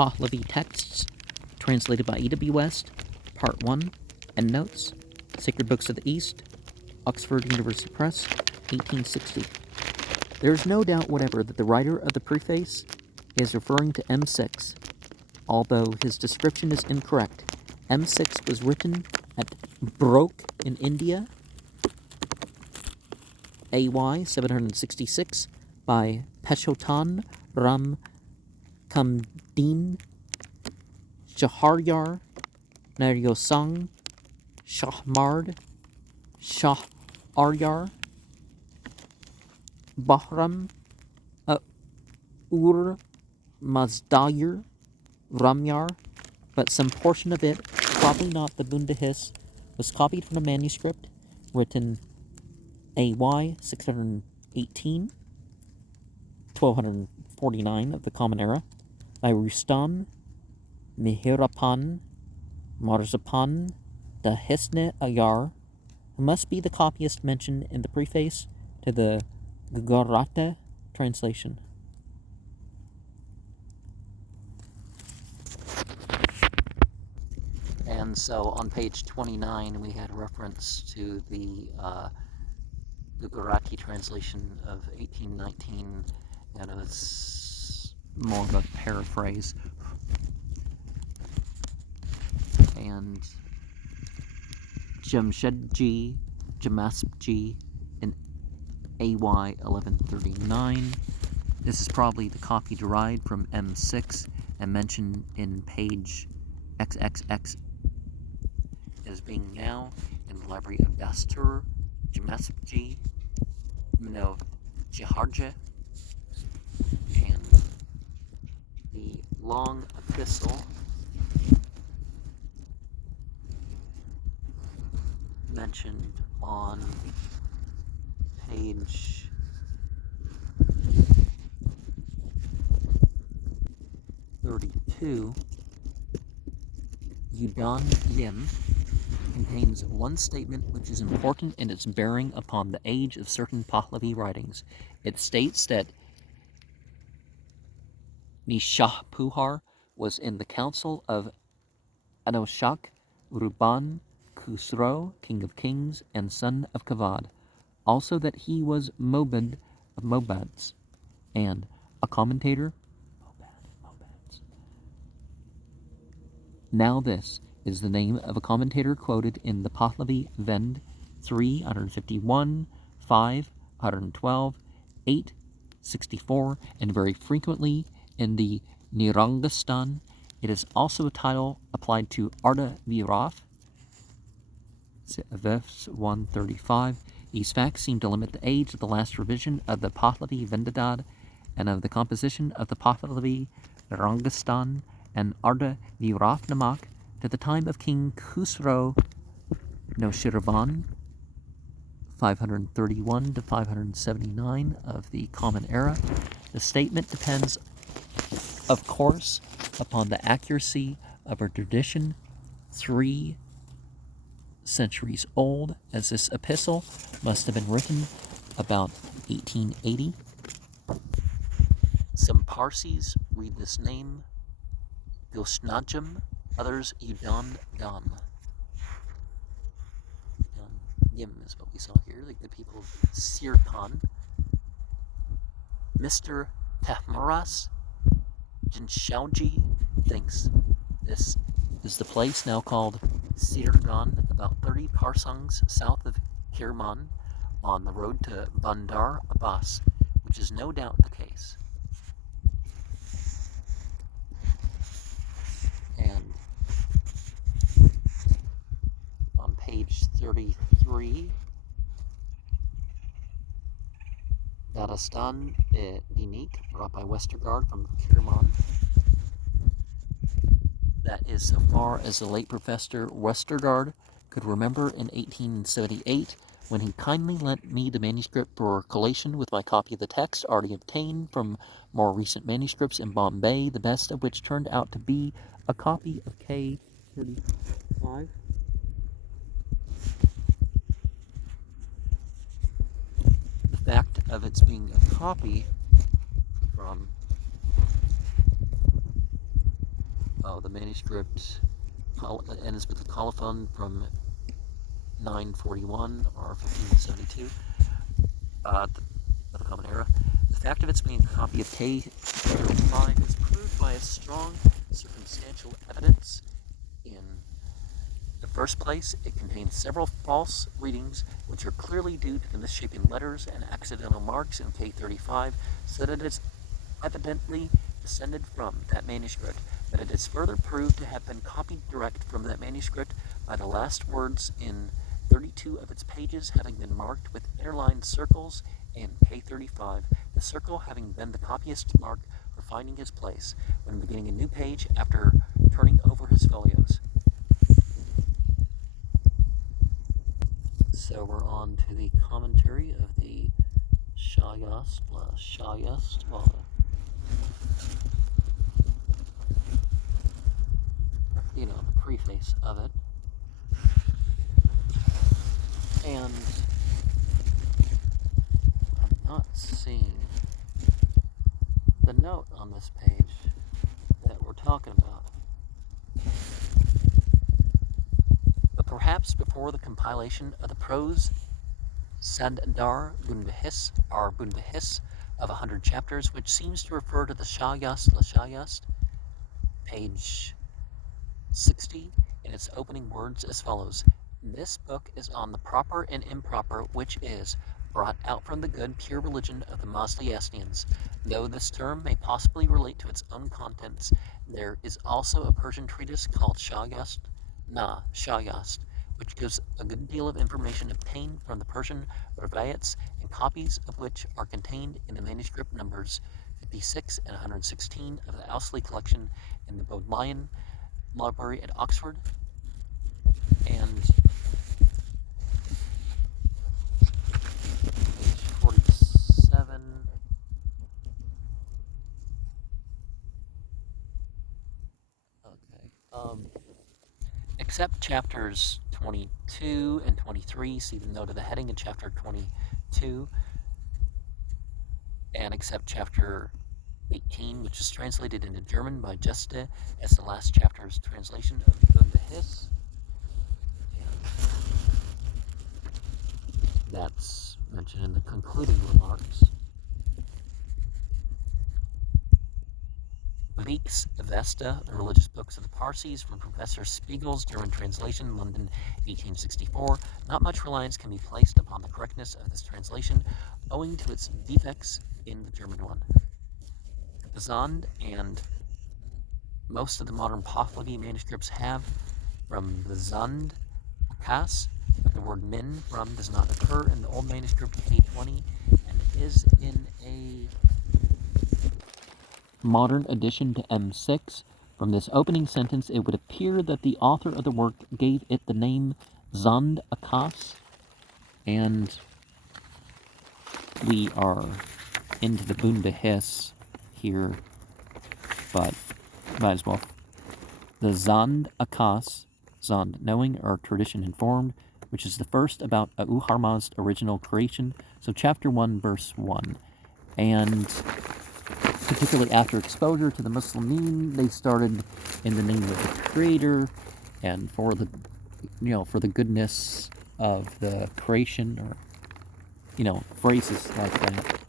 Pahlavi Texts, translated by E.W. West, Part 1, Endnotes, Sacred Books of the East, Oxford University Press, 1860. There is no doubt whatever that the writer of the preface is referring to M6, although his description is incorrect. M6 was written at Brok in India, AY 766, by Peshotan Ram Kamdin Shaharyar Naryosang Shahmard Shaharyar Bahram Ur Mazdayir Ramyar, but some portion of it, probably not the Bundahis, was copied from a manuscript written AY 618, 1249 of the Common Era, by Rustam Mihirapan Marzapan Dahisne Ayar, who must be the copyist mentioned in the preface to the Gujarati translation. And so on page 29, we had reference to the Gujarati translation of 1819, and it was more of a paraphrase. And Jamshedji, Jamaspji in AY 1139. This is probably the copy derived from M6 and mentioned in page XXX as being now in the library of Dastur, Jamaspji, no, Jiharja, and the long epistle mentioned on page 32, Yudan Yim, contains one statement which is important in its bearing upon the age of certain Pahlavi writings. It states that Nishahpuhar was in the council of Anoshak Ruban Khusro, king of kings and son of Kavad. Also that he was Mobad of Mobads, and a commentator. Mobads. Now this is the name of a commentator quoted in the Pahlavi Vend 351, 5, 112, 8, 64, and very frequently in the Nirangastan. It is also a title applied to Arda Viraf, verse 135. These facts seem to limit the age of the last revision of the Pahlavi Vendadad and of the composition of the Pahlavi Nirangastan and Arda Viraf Namak to the time of King Khusro Noshirvan, 531 to 579 of the Common Era. The statement depends, of course, upon the accuracy of a tradition 3 centuries old, as this epistle must have been written about 1880. Some Parsis read this name Goshnajam, others Udan Dam. Yim is what we saw here, like the people of Sirpan. Mr. Tahmaras Jinshauji thinks this is the place now called Sirgan, about 30 parsangs south of Kirman, on the road to Bandar Abbas, which is no doubt the case. And on page 33, Dadastan Dinik, brought by Westergaard from Kirman. That is so far as the late Professor Westergaard could remember in 1878, when he kindly lent me the manuscript for collation with my copy of the text already obtained from more recent manuscripts in Bombay, the best of which turned out to be a copy of K35. The fact of its being a copy from the manuscript, and it's with the colophon from 941 or 1572, the Common Era. The fact of its being a copy of K35 is proved by a strong circumstantial evidence. In the first place, it contains several false readings which are clearly due to the misshapen letters and accidental marks in K35, so that it is evidently descended from that manuscript, but it is further proved to have been copied direct from that manuscript by the last words in 32 of its pages having been marked with interlined circles in K35, the circle having been the copyist's mark for finding his place when beginning a new page after turning over his folios. So we're on to the commentary of the Shayast, the preface of it. And I'm not seeing the note on this page that we're talking about. But perhaps before the compilation of the prose Sandar Bunbehis, or Bunbehis, of 100 chapters, which seems to refer to the Shayast, page 60, in its opening words as follows: "This book is on the proper and improper, which is brought out from the good, pure religion of the Mazdaeanians. Though this term may possibly relate to its own contents, there is also a Persian treatise called Shayast, which gives a good deal of information obtained from the Persian Rivayats, and copies of which are contained in the manuscript numbers 56 and 116 of the Owsley collection in the Bodleian Library at Oxford." And page 47. Okay. Except chapters 22 and 23, see the note of the heading in chapter 22, and except chapter 18, which is translated into German by Juste as the last chapter's translation of Bunbehis. That's mentioned in the concluding remarks. Leaks Avesta, the religious books of the Parsis, from Professor Spiegel's German translation, London, 1864. Not much reliance can be placed upon the correctness of this translation, owing to its defects in the German one. The Zand and most of the modern Pahlavi manuscripts have from the Zand Akas, but the word min from does not occur in the old manuscript K20 and is in a modern addition to M6. From this opening sentence, it would appear that the author of the work gave it the name Zand Akas, and we are into the Bunbehis here, but might as well. The Zand Akas, Zand knowing or tradition informed, which is the first about Auharma's original creation, so chapter 1, verse 1. And particularly after exposure to the Muslimin, they started in the name of the Creator and for the, for the goodness of the creation, or, phrases like that.